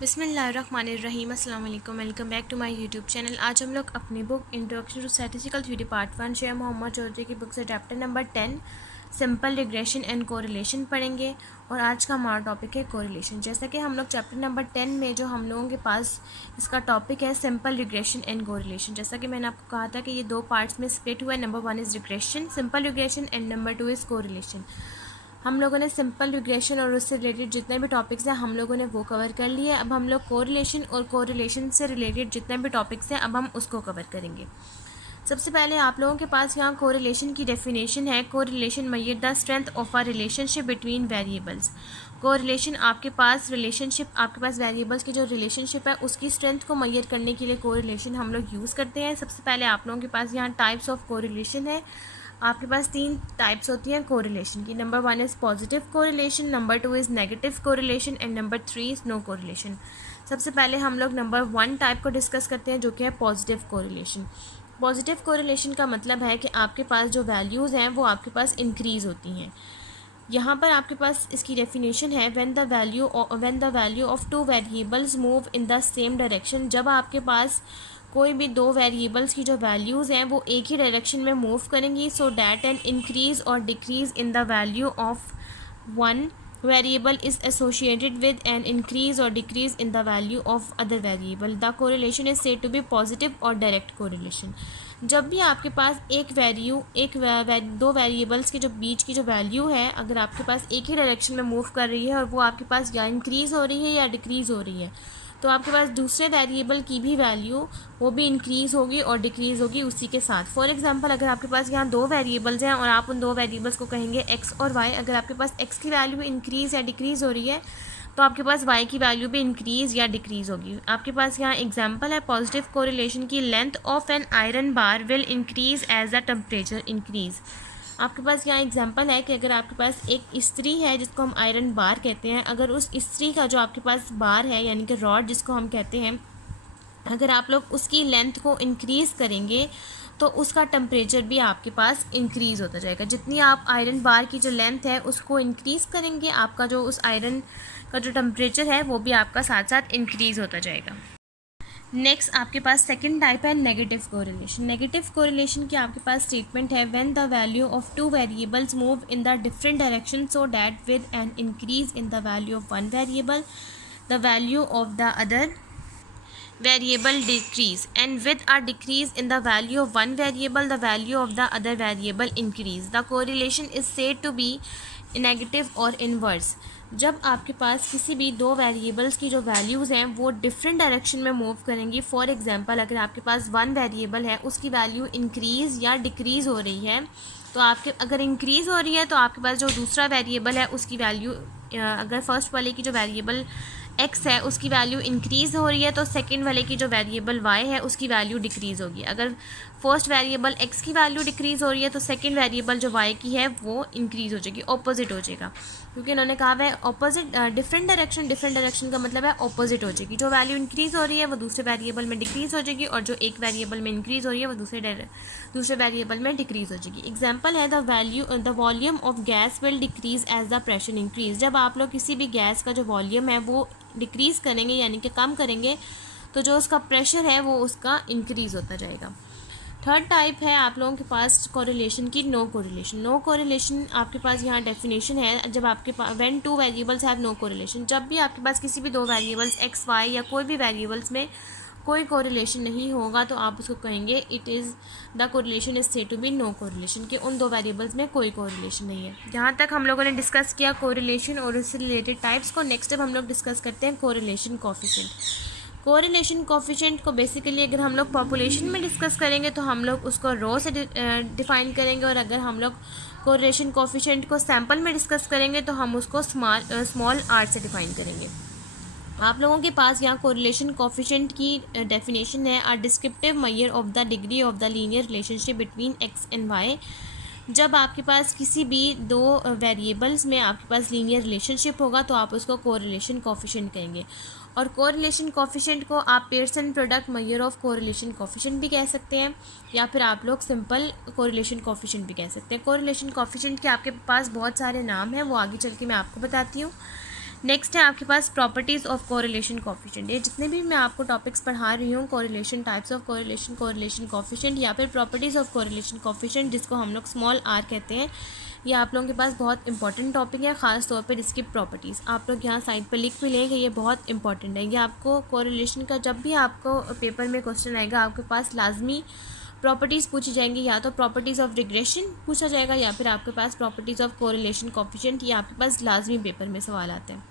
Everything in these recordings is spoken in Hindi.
बिस्मिल्लाहिर्रहमानिर्रहीम अस्सलाम वालेकुम। Welcome back to my YouTube channel. आज हम लोग अपनी book introduction to statistical theory part 1 Sheikh Mohammad Chaudhry की बुक से chapter number 10 simple regression and correlation पढ़ेंगे। और आज का हमारा टॉपिक है कोरिलेशन। जैसा कि हम लोग चैप्टर नंबर 10 में जो हम लोगों के पास इसका टॉपिक है सिंपल रिग्रेशन एंड कोरिलेशन। जैसा कि मैंने आपको कहा था कि ये दो पार्ट्स में स्प्लिट हुआ है। Number 1 is regression, simple regression, and number 2 is correlation. हम लोगों ने सिंपल रिग्रेशन और उससे रिलेटेड जितने भी टॉपिक्स हैं हम लोगों ने वो कवर कर लिए। अब हम लोग कोरिलेशन और कोरिलेशन से रिलेटेड जितने भी टॉपिक्स हैं अब हम उसको कवर करेंगे। सबसे पहले आप लोगों के पास यहाँ कोरिलेशन की डेफिनेशन है। Correlation measure the strength of a relationship between variables. Correlation आपके पास वेरिएबल्स की जो रिलेशनशिप है उसकी स्ट्रेंथ को मेजर करने के लिए कोरिलेशन हम लोग यूज़ करते हैं। सबसे पहले आप लोगों के पास यहाँ टाइप्स ऑफ कोरिलेशन है। आपके पास 3 टाइप्स होती हैं कोरिलेशन की। Number 1 is positive correlation, number 2 is negative correlation, and number 3 is no correlation. सबसे पहले हम लोग नंबर 1 टाइप को डिस्कस करते हैं जो कि है पॉजिटिव कोरिलेशन। पॉजिटिव कोरिलेशन का मतलब है कि आपके पास जो वैल्यूज़ हैं वो आपके पास इंक्रीज़ होती हैं। यहाँ पर आपके पास इसकी डेफिनेशन है when the value of two variables move in the same direction. जब आपके पास कोई भी दो वेरिएबल्स की जो वैल्यूज़ हैं वो एक ही डायरेक्शन में मूव करेंगी, सो डैट एन इंक्रीज़ और decrease in the value of one variable is associated with an increase और decrease in the value of other variable. The correlation is said to be positive और डायरेक्ट कोरिलेशन। जब भी आपके पास दो वेरिएबल्स के जो बीच की जो वैल्यू है अगर आपके पास एक ही डायरेक्शन में मूव कर रही है और वो आपके पास या इंक्रीज़ हो रही है या डिक्रीज़ हो रही है, तो आपके पास दूसरे वेरिएबल की भी वैल्यू वो भी इंक्रीज़ होगी और डिक्रीज़ होगी उसी के साथ। फॉर एग्जांपल अगर आपके पास यहाँ दो वेरिएबल्स हैं और आप उन दो वेरिएबल्स को कहेंगे एक्स और वाई, अगर आपके पास एक्स की वैल्यू इंक्रीज़ या डिक्रीज़ हो रही है तो आपके पास वाई की वैल्यू भी इंक्रीज़ या डिक्रीज़ होगी। आपके पास यहाँ एग्जांपल है पॉजिटिव कोरिलेशन की, length of an iron bar will increase as the temperature increase. आपके पास यहाँ एग्जांपल है कि अगर आपके पास एक इस्त्री है जिसको हम आयरन बार कहते हैं, अगर उस इस्त्री का जो आपके पास बार है यानी कि रॉड जिसको हम कहते हैं, अगर आप लोग उसकी लेंथ को इंक्रीज़ करेंगे तो उसका टेम्परेचर भी आपके पास इंक्रीज़ होता जाएगा। जितनी आप आयरन बार की जो लेंथ है उसको इंक्रीज़ करेंगे आपका जो उस आयरन का जो टेम्परेचर है वो भी आपका साथ साथ इंक्रीज़ होता जाएगा। नेक्स्ट आपके पास सेकंड टाइप है नेगेटिव कोरिलेशन। नेगेटिव कोरिलेशन की आपके पास स्टेटमेंट है when the value of two variables move in the different direction so that with an increase in the value of one variable the value of the other variable decrease, and with a decrease in the value of one variable the value of the other variable increase. The correlation is said to be negative और इन्वर्स। जब आपके पास किसी भी दो वेरिएबल्स की जो वैल्यूज़ हैं वो डिफरेंट डायरेक्शन में मूव करेंगी। फॉर एग्जांपल अगर आपके पास वन वेरिएबल है उसकी वैल्यू इंक्रीज़ या डिक्रीज़ हो रही है, तो आपके अगर इंक्रीज़ हो रही है तो आपके पास जो दूसरा वेरिएबल है उसकी वैल्यू अगर फर्स्ट वाले की जो वेरिएबल एक्स है उसकी वैल्यू इंक्रीज़ हो रही है तो सेकंड वाले की जो वेरिएबल वाई है उसकी वैल्यू डिक्रीज़ होगी। अगर फर्स्ट वेरिएबल एक्स की वैल्यू डिक्रीज़ हो रही है तो सेकंड वेरिएबल जो वाई की है वो इंक्रीज़ हो जाएगी, ऑपोजिट हो जाएगा, क्योंकि इन्होंने कहा है ऑपोजिट डिफरेंट डायरेक्शन का मतलब है ऑपोजिट हो जाएगी। जो वैल्यू इंक्रीज़ हो रही है वो दूसरे वेरिएबल में डिक्रीज़ हो जाएगी और जो एक वेरिएबल में इंक्रीज़ हो रही है वो दूसरे वेरिएबल में डिक्रीज़ हो जाएगी। एग्जाम्पल है the volume of gas will decrease as the pressure increase. जब आप लोग किसी भी गैस का जो वॉल्यूम है वो डिक्रीज़ करेंगे यानी कि कम करेंगे तो जो उसका प्रेशर है वो उसका इंक्रीज़ होता जाएगा। थर्ड टाइप है आप लोगों के पास कोरिलेशन की नो कोरिलेशन। नो कोरिलेशन आपके पास यहाँ डेफिनेशन है जब आपके पास when two variables have no correlation. जब भी आपके पास किसी भी दो वेरिएबल्स एक्स वाई या कोई भी वेरिएबल्स में कोई कोरिलेशन नहीं होगा तो आप उसको कहेंगे it is the correlation is said to be no correlation, कि उन दो वेरिएबल्स में कोई कोरिलेशन नहीं है। यहाँ तक हम लोगों ने डिस्कस किया कोरिलेशन और उससे रिलेटेड टाइप्स को। नेक्स्ट अब हम लोग डिस्कस करते हैं कोरिलेशन कोफिशिएंट। कोरिलेशन कोफिशिएंट को बेसिकली अगर हम लोग पॉपुलेशन में डिस्कस करेंगे तो हम लोग उसको रो से डिफ़ाइन करेंगे, और अगर हम लोग कोरिलेशन कोफिशिएंट को सैम्पल में डिस्कस करेंगे तो हम उसको स्मॉल आर से डिफ़ाइन करेंगे। आप लोगों के पास यहाँ कोरिलेशन कोफिशिएंट की डेफिनेशन है a descriptive measure of the degree of the linear relationship between X and Y. जब आपके पास किसी भी दो वेरिएबल्स में आपके पास लीनियर रिलेशनशिप होगा तो आप उसको कोरिलेशन कोफिशिएंट कहेंगे। और कोरिलेशन कोफिशिएंट को आप Pearson product measure of correlation coefficient भी कह सकते हैं या फिर आप लोग सिंपल कोरिलेशन कोफिशिएंट भी कह सकते हैं। कोरिलेशन कोफिशिएंट के आपके पास बहुत सारे नाम हैं, वो आगे चल के मैं आपको बताती हूँ। नेक्स्ट है आपके पास प्रॉपर्टीज़ ऑफ कोरिलेशन कोफिशिएंट। ये जितने भी मैं आपको टॉपिक्स पढ़ा रही हूँ, correlation, types of correlation, correlation coefficient या फिर प्रॉपर्टीज़ ऑफ कोरिलेशन कोफिशिएंट, जिसको हम लोग स्मॉल आर कहते हैं, ये आप लोगों के पास बहुत इंपॉर्टेंट टॉपिक है, ख़ास तौर पर इसकी प्रॉपर्टीज़ आप लोग यहाँ साइड पर लिख भी लें कि ये बहुत इंपॉर्टेंट है। ये आपको कोरिलेशन का जब भी आपको पेपर में क्वेश्चन आएगा, आपके पास लाजमी प्रॉपर्टीज़ पूछी जाएंगी, या तो प्रॉपर्टीज़ ऑफ रिग्रेशन पूछा जाएगा या फिर आपके पास प्रॉपर्टीज़ ऑफ कोरिलेशन कोफिशिएंट, ये आपके पास लाजमी पेपर में सवाल आते हैं।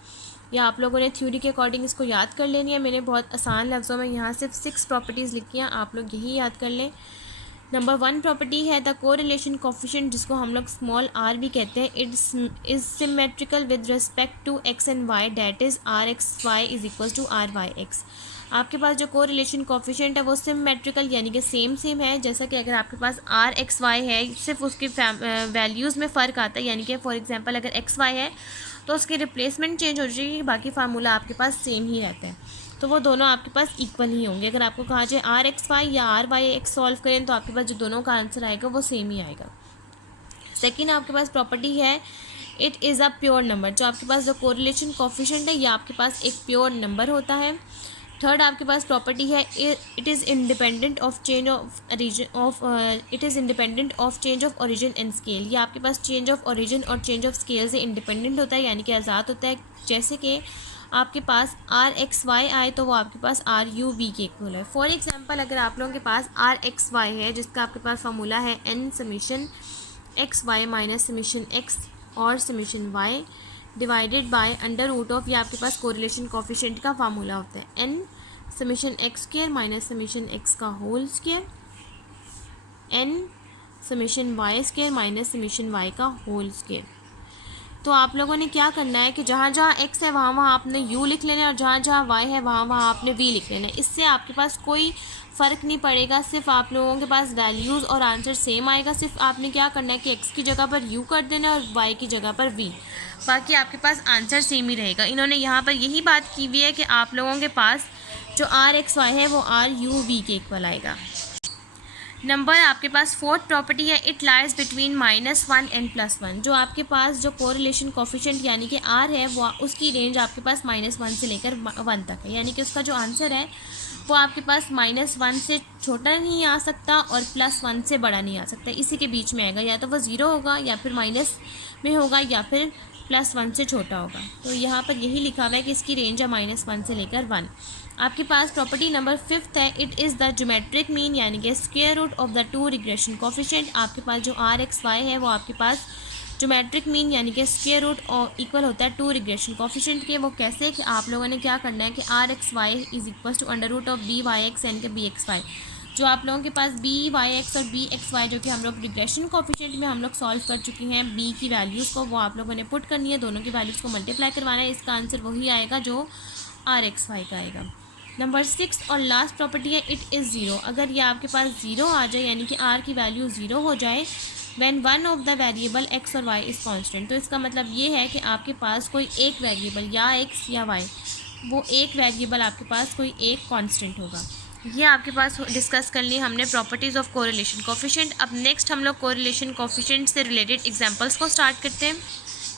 या आप लोगों ने थ्योरी के अकॉर्डिंग इसको याद कर लेनी है। मैंने बहुत आसान लफ्ज़ों में यहाँ सिर्फ 6 प्रॉपर्टीज़ लिखी हैं, आप लोग यही याद कर लें। नंबर 1 प्रॉपर्टी है द कोरिलेशन कोफिशिएंट, जिसको हम लोग स्मॉल आर भी कहते हैं। It's is symmetrical with respect to X and Y, that is R X Y is equal to R Y X. आपके पास जो कोरिलेशन कोफिशिएंट है वो सिमेट्रिकल यानी कि सेम है। जैसा कि अगर आपके पास आर एक्स वाई है, सिर्फ उसकी वैल्यूज़ में फ़र्क आता है, यानी कि फॉर एग्जांपल अगर एक्स वाई है तो उसकी रिप्लेसमेंट चेंज हो जाएगी, बाकी फार्मूला आपके पास सेम ही रहता है, तो वो दोनों आपके पास इक्वल ही होंगे। अगर आपको कहा जाए आर एक्स वाई या आर वाई एक्स सॉल्व करें तो आपके पास जो दोनों का आंसर आएगा वो सेम ही आएगा। सेकेंड आपके पास प्रॉपर्टी है it is a pure number, जो आपके पास जो कोरिलेशन कोफिशिएंट है ये आपके पास एक प्योर नंबर होता है। थर्ड आपके पास प्रॉपर्टी है it is independent of change of origin of it is independent of change of origin and scale. ये आपके पास चेंज ऑफ ओरिजिन और चेंज ऑफ स्केल से इंडिपेंडेंट होता है, यानी कि आज़ाद होता है। जैसे कि आपके पास आर एक्स वाई आए तो वो आपके पास आर यू वी के इक्वल है। फॉर एग्जांपल अगर आप लोगों के पास आर एक्स वाई है, जिसका आपके पास फार्मूला है N summation X Y minus summation X और summation Y divided by under root of, ये आपके पास कोरिलेशन कोफिशिएंट का फार्मूला होता है N summation X square minus summation X का whole square, N summation Y square minus summation Y का होल स्क्वायर। तो आप लोगों ने क्या करना है कि जहाँ जहाँ एक्स है वहाँ वहाँ आपने यू लिख लेना है और जहाँ जहाँ वाई है वहाँ वहाँ आपने वी लिख लेना है। इससे आपके पास कोई फ़र्क नहीं पड़ेगा, सिर्फ आप लोगों के पास वैल्यूज़ और आंसर सेम आएगा। सिर्फ आपने क्या करना है कि एक्स की जगह पर यू कर देना और वाई की जगह पर वी, बाकी आपके पास आंसर सेम ही रहेगा। इन्होंने यहाँ पर यही बात की हुई है कि आप लोगों के पास जो आर एक्स वाई है वो आर यू वी के इक्वल आएगा। नंबर आपके पास फोर्थ प्रॉपर्टी है इट लाइज बिटवीन -1 एंड +1, जो आपके पास जो कोरिलेशन कोफिशिएंट यानी कि आर है वो उसकी रेंज आपके पास -1 से लेकर 1 तक है, यानी कि उसका जो आंसर है वो आपके पास -1 से छोटा नहीं आ सकता और +1 से बड़ा नहीं आ सकता, इसी के बीच में आएगा। या तो वो ज़ीरो होगा या फिर माइनस में होगा या फिर +1 से छोटा होगा। तो यहाँ पर यही लिखा हुआ है कि इसकी रेंज है -1 से लेकर 1। आपके पास प्रॉपर्टी नंबर 5 है it is the geometric mean, यानी कि square root of the 2 regression coefficient. आपके पास जो आर एक्स वाई है वो आपके पास ज्योमेट्रिक मीन यानी कि स्क्वायर रूट और इक्वल होता है 2 रिग्रेशन कोफिशिएंट के। वो कैसे कि आप लोगों ने क्या करना है कि R X Y is equal to under root of B Y X and के बी एक्स वाई। जो आप लोगों के पास बी वाई एक्स और बी एक्स वाई जो कि हम लोग रिग्रेशन कोफिशिएंट में हम लोग सॉल्व कर चुके हैं, बी की वैल्यूज़ को वो आप लोगों ने पुट करनी है, दोनों की वैल्यूज़ को मल्टीप्लाई करवाना है। इसका आंसर वही आएगा जो आर एक्स वाई का आएगा। नंबर 6 और लास्ट प्रॉपर्टी है इट इज़ ज़ीरो। अगर ये आपके पास ज़ीरो आ जाए यानी कि आर की वैल्यू ज़ीरो हो जाए when one of the variable x और वाई इज़ कांस्टेंट, तो इसका मतलब ये है कि आपके पास कोई एक वेरिएबल या एक्स या वाई, वो एक वेरिएबल आपके पास कोई एक कांस्टेंट होगा। ये आपके पास डिस्कस कर ली हमने प्रॉपर्टीज़ ऑफ कोरिलेशन कोफिशिएंट। अब नेक्स्ट हम लोग कोरिलेशन कोफिशिएंट से रिलेटेड एग्जांपल्स को स्टार्ट करते हैं।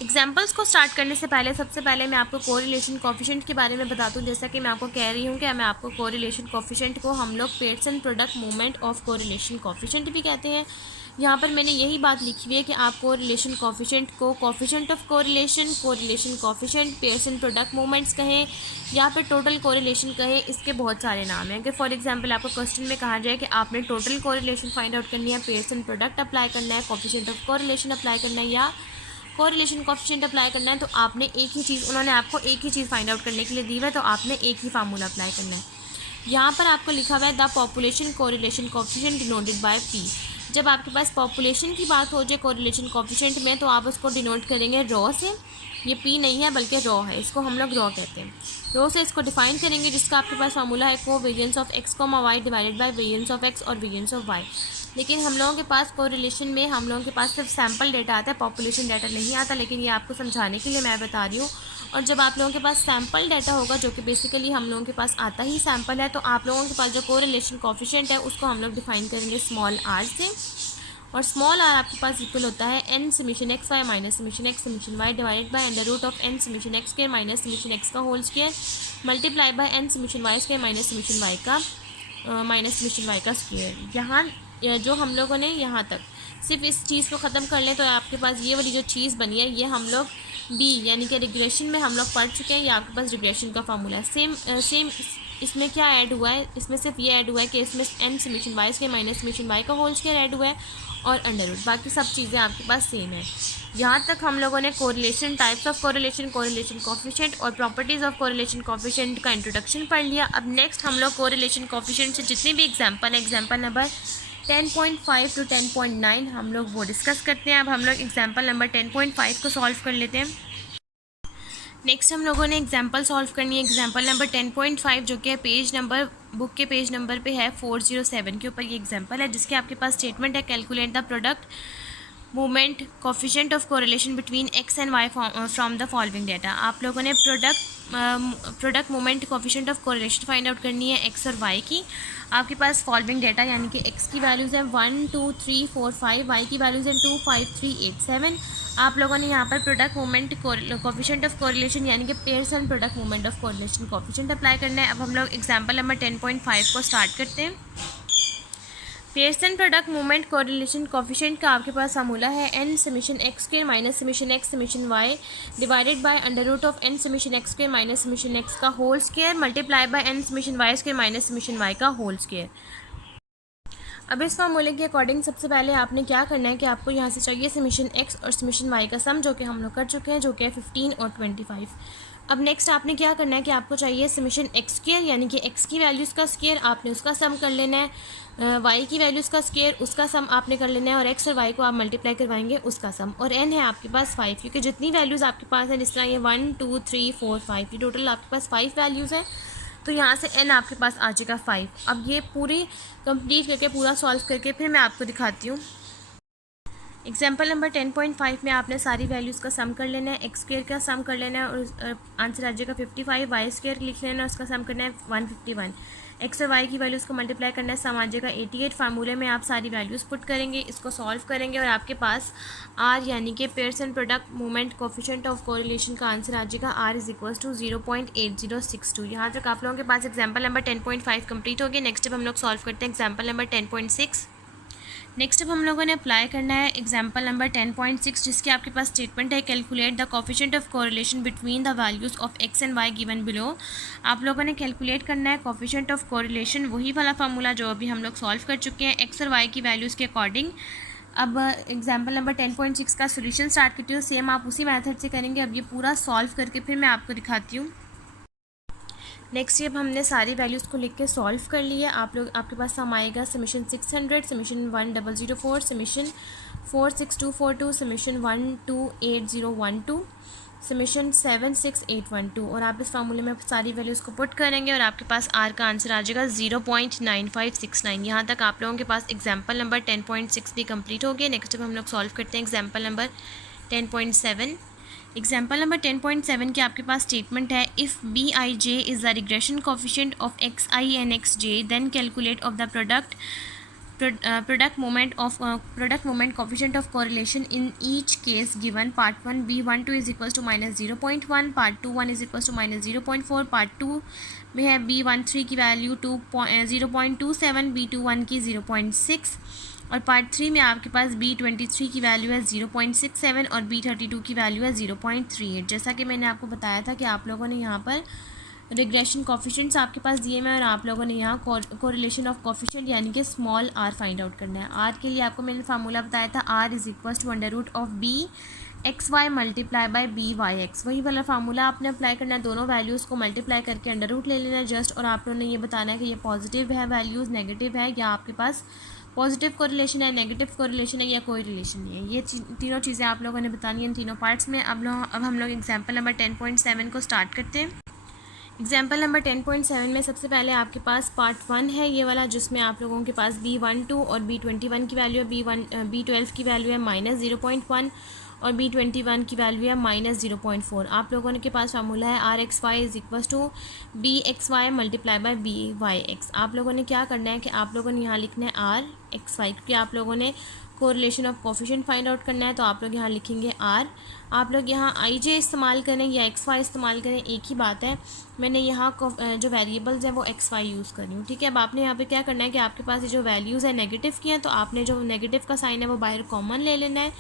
एग्जाम्पल्स को स्टार्ट करने से पहले सबसे पहले मैं आपको कोरिलेशन कोफिशिएंट के बारे में बता दूं। जैसा कि मैं आपको कह रही हूं कि मैं आपको कोरिलेशन कोफिशिएंट को हम लोग Pearson product movement of correlation coefficient भी कहते हैं। यहाँ पर मैंने यही बात लिखी हुई है कि आप कोरिलेशन कोफिशिएंट को coefficient of correlation, correlation coefficient, Pearson product movements कहें या फिर टोटल कोरिलेशन कहें, इसके बहुत सारे नाम हैं। अगर फॉर एग्जांपल आपको क्वेश्चन में कहा जाए कि आपने टोटल कोरिलेशन फाइंड आउट करनी है, पेयरसन प्रोडक्ट अप्लाई करना है, कोफिशिएंट ऑफ कोरिलेशन अप्लाई करना है या कोरिलेशन कोफिशिएंट अप्लाई करना है, तो आपने एक ही चीज़, उन्होंने आपको एक ही चीज़ फाइंड आउट करने के लिए दी हुआ है, तो आपने एक ही फार्मूला अप्लाई करना है। यहाँ पर आपको लिखा हुआ है the population correlation coefficient denoted by P. जब आपके पास पॉपुलेशन की बात हो जाए कोरिलेशन कोफिशिएंट में तो आप उसको डिनोट करेंगे रॉ से। ये पी नहीं है बल्कि रॉ है, इसको हम लोग रॉ कहते हैं। रॉ से इसको डिफाइन करेंगे जिसका आपके पास फार्मूला है को variance of X comma Y divided by variance of X और वेरिएंस ऑफ वाई। लेकिन हम लोगों के पास कोरिलेशन में हम लोगों के पास सिर्फ सैम्पल डेटा आता है, पॉपुलेशन डाटा नहीं आता, लेकिन ये आपको समझाने के लिए मैं बता रही हूँ। और जब आप लोगों के पास सैम्पल डाटा होगा जो कि बेसिकली हम लोगों के पास आता ही सैम्पल है, तो आप लोगों के पास जो कोरिलेशन कोफिशिएंट है उसको हम लोग डिफाइन करेंगे स्मॉल आर से। और स्मॉल आर आपके पास इक्वल होता है N summation X Y minus summation X summation Y divided by under root of N summation X square minus summation X का whole square multiply by N summation Y square minus summation Y का स्क्वायर। यहाँ जो हम लोगों ने यहाँ तक सिर्फ इस चीज़ को ख़त्म कर लें तो आपके पास ये वाली जो चीज़ बनी है ये हम लोग बी यानी कि रिग्रेशन में हम लोग पढ़ चुके हैं। ये आपके पास रिग्रेशन का फार्मूला है। सेम इसमें क्या ऐड हुआ है, इसमें सिर्फ ये ऐड हुआ है कि इसमें N summation Y square minus summation Y का होल स्क्वायर ऐड हुआ है और अंडर रूट, बाकी सब चीज़ें आपके पास सेम है। यहाँ तक हम लोगों ने correlation, types of correlation, correlation coefficient और प्रॉपर्टीज़ ऑफ कोरिलेशन कोफिशिएंट का इंट्रोडक्शन पढ़ लिया। अब नेक्स्ट हम लोग कोरिलेशन कोफिशिएंट से जितने भी एग्जांपल है, एग्जांपल नंबर 10.5 टू 10.9 हम लोग वो डिस्कस करते हैं। अब हम लोग एग्जांपल नंबर 10.5 को सॉल्व कर लेते हैं। नेक्स्ट हम लोगों ने एग्जांपल सॉल्व करनी है एग्जांपल नंबर 10.5 जो कि पेज नंबर, बुक के पेज नंबर पे है 407 के ऊपर ये एग्जांपल है, जिसके आपके पास स्टेटमेंट है calculate the product movement coefficient of correlation between X and Y from the following data. आप लोगों ने product movement coefficient of correlation find out करनी है एक्स और वाई की। आपके पास फॉलोइंग डेटा यानी कि एक्स की वैल्यूज़ हैं 1 2 3 4 5, वाई की वैल्यूज़ हैं 2 5 3 8 7। आप लोगों ने यहाँ पर product movement coefficient of correlation यानी कि Pearson product movement of correlation coefficient apply करना है। अब हम लोग एग्जाम्पल नंबर 10.5 को स्टार्ट करते हैं। Pearson product movement correlation coefficient का आपके पास फार्मूला है N summation X square minus summation X summation Y divided by under root of N summation X square minus summation X का whole square multiply by N summation Y square minus summation Y का होल स्क्वायर। अब इस फार्मूले के अकॉर्डिंग सबसे पहले आपने क्या करना है कि आपको यहाँ से चाहिए समीशन एक्स और समीशन वाई का सम, जो कि हम लोग कर चुके हैं, जो कि है 15 और 25। अब नेक्स्ट आपने क्या करना है कि आपको चाहिए समीशन एक्स स्क्वायर यानी कि एक्स की वैल्यूज़ का स्क्वायर, आपने उसका सम कर लेना है, वाई की वैल्यूज़ का स्क्वायर उसका सम आपने कर लेना है, और एक्स और वाई को आप मल्टीप्लाई करवाएंगे उसका सम, और एन है आपके पास 5, क्योंकि जितनी वैल्यूज़ आपके पास हैं जिस तरह ये 1 2 3 4 5 ये टोटल आपके पास 5 वैल्यूज़ हैं, तो यहाँ से एन आपके पास आ जाएगा 5। अब ये पूरी कंप्लीट करके पूरा सॉल्व करके फिर मैं आपको दिखाती हूँ। एग्जाम्पल नंबर 10.5 में आपने सारी वैल्यूज़ का सम कर लेना है, एक्स स्क्वायर का सम कर लेना है और आंसर आ जाएगा 55, वाई स्क्वायर लिख लेना है, उसका सम करना है 151, एक्स और वाई की वैल्यूज़ को मल्टीप्लाई करना है, सम आ जाएगा 88। फार्मूले में आप सारी वैल्यूज़ पुट करेंगे, इसको सॉल्व करेंगे और आपके पास आर यानी कि Pearson product movement coefficient of correlation का आंसर आ जाएगा आर इज इक्वल टू 0.8062। यहाँ तक आप लोगों के पास एग्जाम्पल नंबर 10.5 कंप्लीट हो गया। नेक्स्ट अब हम लोग सॉल्व करते हैं एग्जाम्पल नंबर 10.6। नेक्स्ट अब हम लोगों ने अप्लाई करना है एग्जाम्पल नंबर 10.6, जिसके आपके पास स्टेटमेंट है calculate the coefficient of correlation between the values of X and Y given below. आप लोगों ने कैलकुलेट करना है कोफिशिएंट ऑफ कोरिलेशन, वही वाला फार्मूला जो अभी हम लोग सॉल्व कर चुके हैं एक्स और वाई की वैल्यूज़ के अकॉर्डिंग। अब एग्जाम्पल नंबर 10.6 का सोल्यूशन स्टार्ट करती हूँ, सेम आप उसी मेथड से करेंगे। अब ये पूरा सॉल्व करके फिर मैं आपको दिखाती हूँ। नेक्स्ट अब हमने सारी वैल्यूज़ को लिख के सॉल्व कर लिया। आपके पास सम आएगा summation 600, summation 1004, summation 46242, summation 128012, summation 76812, और आप इस फार्मूले में सारी वैल्यूज़ को पुट करेंगे और आपके पास आर का आंसर आ जाएगा 0.9569। यहाँ तक आप लोगों के पास एग्जाम्पल नंबर 10.6 भी कंप्लीट हो गया। नेक्स्ट अब हम लोग सॉल्व करते हैं एग्जाम्पल नंबर 10.7। एग्जाम्पल नंबर 10.7 के आपके पास स्टेटमेंट है if B I J is the regression coefficient of X I and X J then calculate of the product moment coefficient of correlation in each case given. Part 1 B12 is equal to -0.1, part 2 is equal to -0.4, part 2 में है B13 की वैल्यू 0.27, B21 की 0.6, और पार्ट 3 में आपके पास B23 की वैल्यू है 0.67 और B32 की वैल्यू है 0.38। जैसा कि मैंने आपको बताया था कि आप लोगों ने यहाँ पर रिग्रेशन कोफिशिएंट्स आपके पास दिए हैं और आप लोगों ने यहाँ कोरिलेशन ऑफ कोफिशिएंट यानी कि स्मॉल आर फाइंड आउट करना है। आर के लिए आपको मैंने फार्मूला बताया था R is equal to under root of B X Y multiply by B Y X, वही वाला फार्मूला आपने अप्लाई करना है। दोनों वैल्यूज़ को मल्टीप्लाई करके अंडर रूट ले लेना है जस्ट, और आप लोगों ने ये बताना है कि ये पॉजिटिव है वैल्यूज़, नेगेटिव है, या आपके पास पॉजिटिव कोरिलेशन है, नेगेटिव कोरिलेशन है, या कोई रिलेशन नहीं है। ये तीनों चीज़ें आप लोगों ने बतानी है इन तीनों पार्ट्स में। अब हम लोग एग्जाम्पल नंबर 10.7 को स्टार्ट करते हैं। एग्जाम्पल नंबर 10.7 में सबसे पहले आपके पास पार्ट 1 है ये वाला, जिसमें आप लोगों के पास B12 और B21 की वैल्यू है, B12 की वैल्यू है -0.1 और B21 की वैल्यू है -0.4। आप लोगों के पास फार्मूला है R X Y is equal to B X Y multiply by B Y X. आप लोगों ने क्या करना है कि आप लोगों ने यहाँ लिखना है आर एक्स वाई, क्योंकि आप लोगों ने correlation of coefficient find out करना है तो आप लोग यहाँ लिखेंगे आर। आप लोग यहाँ आई जे इस्तेमाल करें या एक्स वाई इस्तेमाल करें, एक ही बात है। मैंने यहाँ जो वेरिएबल्स हैं वो एक्स वाई यूज़ कर रही हूँ, ठीक है। अब आपने यहाँ पे क्या करना है कि आपके पास ये जो वैल्यूज़ है नेगेटिव की हैं, तो आपने जो नेगेटिव का साइन है वो बाहर कॉमन ले लेना है।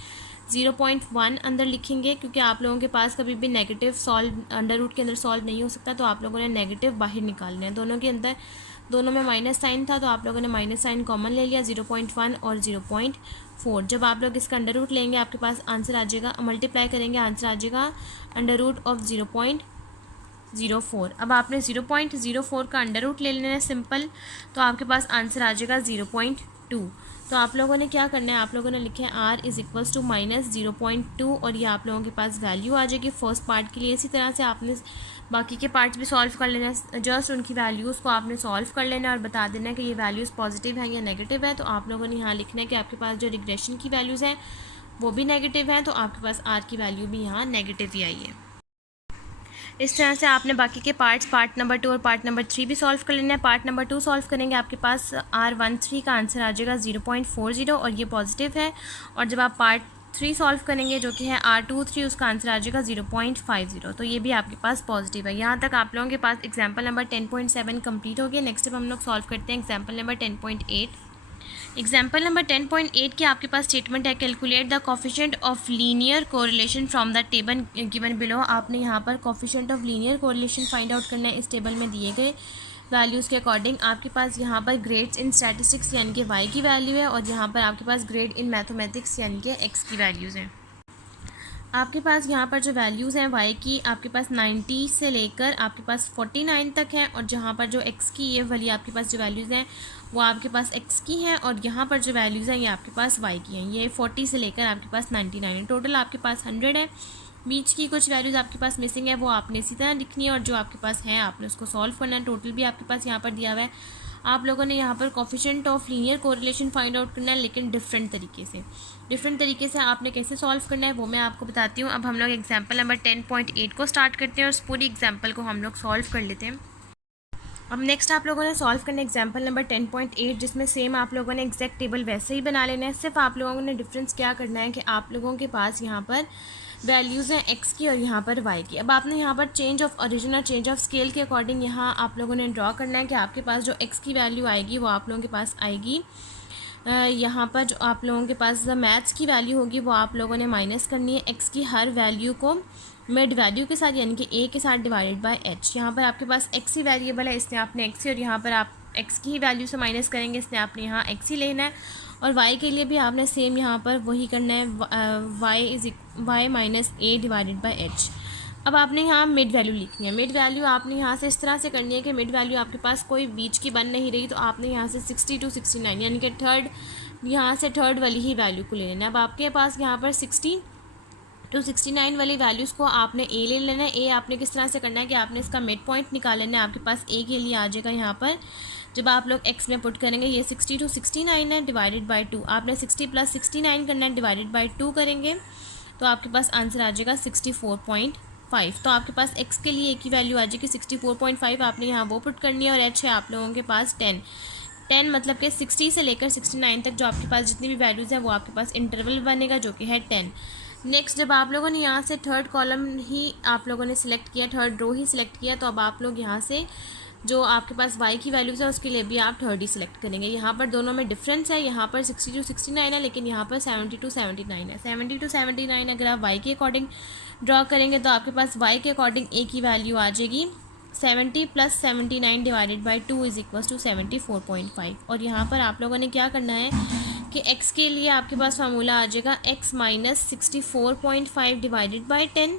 0.1 अंदर लिखेंगे, क्योंकि आप लोगों के पास कभी भी नेगेटिव सॉल्व अंडर रूट के अंदर सॉल्व नहीं हो सकता, तो आप लोगों ने नेगेटिव बाहर निकालना है। दोनों के अंदर, दोनों में माइनस साइन था तो आप लोगों ने माइनस साइन कॉमन ले लिया, 0.1 और 0.4। जब आप लोग इसका अंडर रूट लेंगे आपके पास आंसर आ जाएगा, मल्टीप्लाई करेंगे आंसर आ जाएगा अंडर रूट ऑफ 0.04। अब आपने 0.04 का अंडर रूट ले लेना है सिंपल, तो आपके पास आंसर आ जाएगा 0.2। तो आप लोगों ने क्या करना है, आप लोगों ने लिखे r इज़ इक्वल्स टू -0.2 और ये आप लोगों के पास वैल्यू आ जाएगी फर्स्ट पार्ट के लिए। इसी तरह से आपने बाकी के पार्ट्स भी सॉल्व कर लेना, जस्ट उनकी वैल्यूज़ को आपने सॉल्व कर लेना और बता देना कि ये वैल्यूज़ पॉजिटिव हैं या नेगेटिव है। तो आप लोगों ने यहाँ लिखना है कि आपके पास जो रिग्रेशन की वैल्यूज़ हैं वो भी नेगेटिव हैं, तो आपके पास r की वैल्यू भी यहाँ नेगेटिव ही आई है। इस तरह से आपने बाकी के पार्ट नंबर 2 और पार्ट नंबर 3 भी सॉल्व कर लेना है। पार्ट नंबर 2 सॉल्व करेंगे आपके पास R13 का आंसर आ जाएगा 0.40 और ये पॉजिटिव है। और जब आप पार्ट 3 सॉल्व करेंगे जो कि है R23, उसका आंसर आ जाएगा 0.50, तो ये भी आपके पास पॉजिटिव है। यहाँ तक आप लोगों के पास एग्जाम्पल नंबर 10.7 कंप्लीट हो गया। नेक्स्ट अब हम लोग सॉल्व करते हैं एग्जाम्पल नंबर 10.8। एग्जाम्पल नंबर 10.8 की आपके पास स्टेटमेंट है, calculate the coefficient of linear correlation from the table given below. आपने यहाँ पर coefficient of linear correlation find out करना है इस टेबल में दिए गए वैल्यूज़ के अकॉर्डिंग। आपके पास यहाँ पर ग्रेड्स इन स्टैटिस्टिक्स यानी कि वाई की वैल्यू है और यहाँ पर आपके पास ग्रेड इन मैथमेटिक्स यानी कि एक्स की वैल्यूज़ हैं। आपके पास यहाँ पर जो वैल्यूज़ हैं वाई की आपके पास 90 से लेकर आपके पास 49 तक है, और जहाँ पर जो एक्स की ये वाली आपके पास जो वैल्यूज़ हैं वो आपके पास एक्स की हैं, और यहाँ पर जो वैल्यूज़ हैं ये आपके पास वाई की हैं। ये 40 से लेकर आपके पास 99 है। टोटल आपके पास 100 है। बीच की कुछ वैल्यूज़ आपके पास मिसिंग है, वो आपने इसी तरह लिखनी है और जो आपके पास है आपने उसको सॉल्व करना है। टोटल भी आपके पास यहाँ पर दिया हुआ है। आप लोगों ने यहाँ पर coefficient of linear correlation find out करना है, लेकिन डिफरेंट तरीके से आपने कैसे सॉल्व करना है वो मैं आपको बताती हूँ। अब हम लोग एग्जाम्पल नंबर 10.8 को स्टार्ट करते हैं और उस पूरी एग्जाम्पल को हम लोग सॉल्व कर लेते हैं। अब नेक्स्ट आप लोगों ने सॉल्व करना है एग्जाम्पल नंबर 10.8, जिसमें सेम आप लोगों ने एग्जैक्ट टेबल वैसे ही बना लेना है। सिर्फ आप लोगों ने डिफरेंस क्या करना है कि आप लोगों के पास यहाँ पर वैल्यूज़ हैं एक्स की और यहाँ पर वाई की। अब आपने यहाँ पर चेंज ऑफ ओरिजिन और चेंज ऑफ स्केल के अकॉर्डिंग यहाँ आप लोगों ने ड्रॉ करना है कि आपके पास जो एक्स की वैल्यू आएगी वो आप लोगों के पास आएगी यहाँ पर जो आप लोगों के पास मैथ्स की वैल्यू होगी वो आप लोगों ने माइनस करनी है एक्स की हर वैल्यू को मिड वैल्यू के साथ यानी कि ए के साथ डिवाइडेड बाय एच। यहाँ पर आपके पास एक्स ही वेरिएबल है, इसने आपने एक्स ही, और यहाँ पर आप एक्स की ही वैल्यू से माइनस करेंगे, इसने आपने यहाँ एक्स ही लेना है। और वाई के लिए भी आपने सेम यहाँ पर वही करना है, Y minus A divided by H. अब आपने यहाँ मिड वैल्यू लिखनी है। मिड वैल्यू आपने यहाँ से इस तरह से करनी है कि मिड वैल्यू आपके पास कोई बीच की बन नहीं रही, तो आपने यहाँ से 60 to 69 यानी कि यहाँ से थर्ड वाली ही वैल्यू को ले लेना है। अब आपके पास यहाँ पर 60 to 69 वाली वैल्यूज़ को आपने ए ले लेना है। ए आपने किस तरह से करना है कि आपने इसका मिड पॉइंट निकाल लेना है। आपके पास ए के लिए आ जाएगा यहाँ पर, जब आप लोग एक्स में पुट करेंगे, ये 60 to 69 है डिवाइडेड बाई 2। आपने 60 + 69 करना है, डिवाइडेड बाई 2 करेंगे तो आपके पास आंसर आ जाएगा 64.5। तो आपके पास एक्स के लिए ए की वैल्यू आ जाएगी 64.5, आपने यहाँ वो पुट करनी है। और एच है आप लोगों के पास 10 मतलब कि 60 से लेकर 69 तक जो आपके पास जितनी भी वैल्यूज़ है वो आपके पास इंटरवल बनेगा जो कि है 10। नेक्स्ट जब आप लोगों ने यहाँ से थर्ड कॉलम ही आप लोगों ने सिलेक्ट किया, थर्ड रो ही सिलेक्ट किया, तो अब आप लोग यहाँ से जो आपके पास y की वैल्यूज़ है उसके लिए भी आप थर्ड ही सिलेक्ट करेंगे। यहाँ पर दोनों में डिफरेंस है, यहाँ पर 60 to 69 है लेकिन यहाँ पर 70 to 79 है। 70 to 79 अगर आप y के अकॉर्डिंग ड्रॉ करेंगे तो आपके पास y के अकॉर्डिंग a की वैल्यू आ जाएगी 70 + 79 divided by 2 is equal to 74.5। और यहाँ पर आप लोगों ने क्या करना है कि x के लिए आपके पास फार्मूला आ जाएगा x माइनस 64.5 डिवाइडेड बाई 10,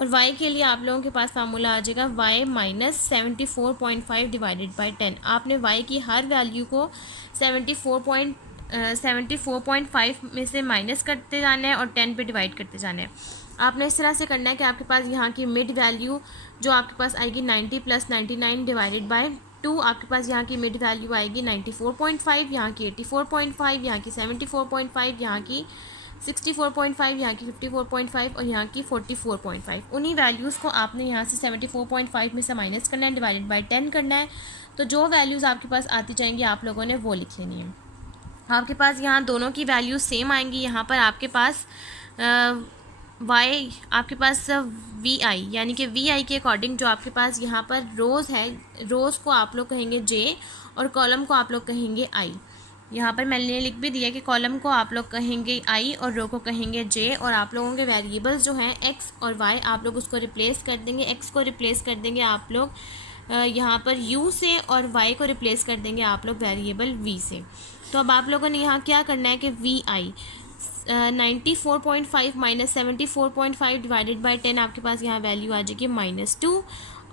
और y के लिए आप लोगों के पास फार्मूला आ जाएगा y माइनस 74.5 डिवाइडेड बाई 10। आपने y की हर वैल्यू को 74.5 में से माइनस करते जाना है और 10 पे डिवाइड करते जाना है। आपने इस तरह से करना है कि आपके पास यहाँ की मिड वैल्यू जो आपके पास आएगी 90 + 99 डिवाइडेड बाई 2, आपके पास यहाँ की मिड वैल्यू आएगी 94.5, यहाँ की 84.5, यहाँ की 74.5, यहाँ की 64.5, यहाँ की 54.5 और यहाँ की 44.5। उन्हीं वैल्यूज़ को आपने यहाँ से 74.5 में से माइनस करना है, डिवाइडेड बाई 10 करना है। तो जो वैल्यूज़ आपके पास आती जाएंगी आप लोगों ने वो लिख लेनी है। आपके पास यहाँ दोनों की वैल्यूज सेम आएंगी। यहाँ पर आपके पास वाई आपके पास वी आई यानी कि वी आई के अकॉर्डिंग जो आपके पास यहाँ पर रोज़ है, रोज़ को आप लोग कहेंगे जे और कॉलम को आप लोग कहेंगे आई। यहाँ पर मैंने लिख भी दिया कि कॉलम को आप लोग कहेंगे आई और रो को कहेंगे जे, और आप लोगों के वेरिएबल्स जो हैं एक्स और वाई आप लोग उसको रिप्लेस कर देंगे। एक्स को रिप्लेस कर देंगे आप लोग यहाँ पर u से, और y को रिप्लेस कर देंगे आप लोग वेरिएबल v से। तो अब आप लोगों ने यहाँ क्या करना है कि V I 94.5 minus 74.5 divided by 10 आपके पास यहाँ वैल्यू आ जाएगी -2,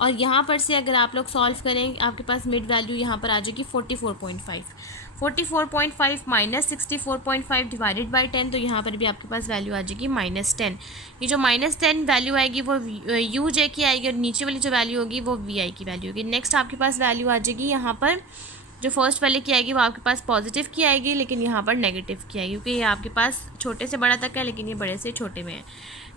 और यहाँ पर से अगर आप लोग सॉल्व करें आपके पास मिड वैल्यू यहाँ पर आ जाएगी 44.5। 44.5 माइनस 64.5 डिवाइडेड बाई 10, तो यहाँ पर भी आपके पास वैल्यू आ जाएगी -10। ये जो -10 वैल्यू आएगी वो यू जे की आएगी, और नीचे वाली जो वैल्यू होगी वो वी आई की वैल्यू होगी। नेक्स्ट आपके पास वैल्यू आ जाएगी यहाँ पर जो फर्स्ट वाले की आएगी वो आपके पास पॉजिटिव की आएगी, लेकिन यहाँ पर नेगेटिव की आएगी क्योंकि ये आपके पास छोटे से बड़ा तक है लेकिन ये बड़े से छोटे में है।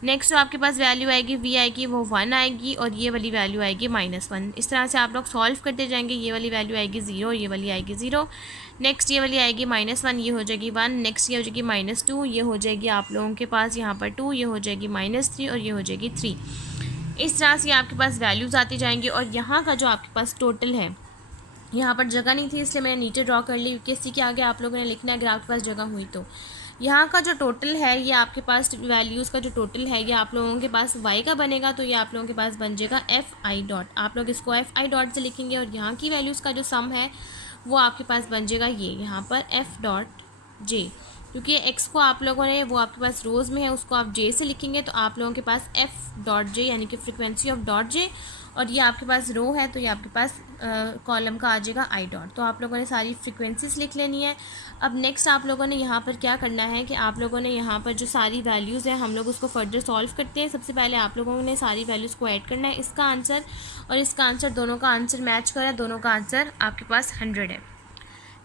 नेक्स्ट जो आपके पास वैल्यू आएगी वी आई की वो 1 आएगी, और ये वाली वैल्यू आएगी -1। इस तरह से आप लोग सॉल्व करते जाएंगे। ये वाली वैल्यू आएगी 0, ये वाली आएगी 0। नेक्स्ट ये वाली आएगी -1, ये हो जाएगी 1। नेक्स्ट ये हो जाएगी -2, ये हो जाएगी आप लोगों के पास यहाँ पर 2, ये हो जाएगी -3, और ये हो जाएगी 3। इस तरह से आपके पास वैल्यूज़ आती जाएंगी। और यहाँ का जो आपके पास टोटल है, यहाँ पर जगह नहीं थी इसलिए मैंने नीचे ड्रॉ कर ली, क्योंकि इसी के आगे आप लोगों ने लिखना है अगर आपके पास जगह हुई तो। यहाँ का जो टोटल है ये आपके पास वैल्यूज़ का जो टोटल है ये आप लोगों के पास y का बनेगा, तो ये आप लोगों के पास बन जाएगा एफ आई डॉट। आप लोग इसको एफ आई डॉट से लिखेंगे, और यहाँ की वैल्यूज़ का जो सम है वो आपके पास बन जाएगा ये यहाँ पर एफ डॉट जे, क्योंकि एक्स को आप लोगों ने वो आपके पास रोज़ में है उसको आप जे से लिखेंगे, तो आप लोगों के पास एफ डॉट जे यानी कि फ्रिक्वेंसी ऑफ डॉट जे, और ये आपके पास रो है तो ये आपके पास कॉलम का आ जाएगा आई डॉट। तो आप लोगों ने सारी फ्रिक्वेंसीज लिख लेनी है। अब नेक्स्ट आप लोगों ने यहाँ पर क्या करना है कि आप लोगों ने यहाँ पर जो सारी वैल्यूज़ हैं हम लोग उसको फर्दर सॉल्व करते हैं। सबसे पहले आप लोगों ने सारी वैल्यूज़ को ऐड करना है। इसका आंसर और इसका आंसर दोनों का आंसर मैच करा, दोनों का आंसर आपके पास 100 है।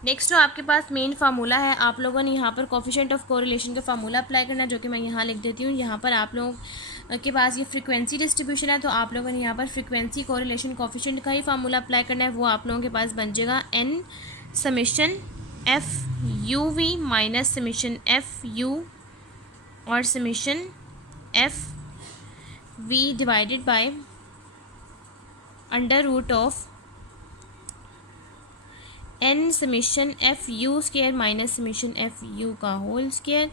नेक्स्ट जो आपके पास मेन फार्मूला है, आप लोगों ने यहाँ पर कोफिशिएंट ऑफ कोरिलेशन का फार्मूला अप्लाई करना है, जो कि मैं यहाँ लिख देती हूँ। यहाँ पर आप लोगों के पास ये फ्रीक्वेंसी डिस्ट्रीब्यूशन है, तो आप लोगों ने यहाँ पर फ्रीक्वेंसी कोरिलेशन कोफिशिएंट का ही फार्मूला अप्लाई करना है। वो आप लोगों के पास बन जाएगा n summation F U V minus summation F U और summation F V divided by under root of n summation F U square minus summation F U का whole square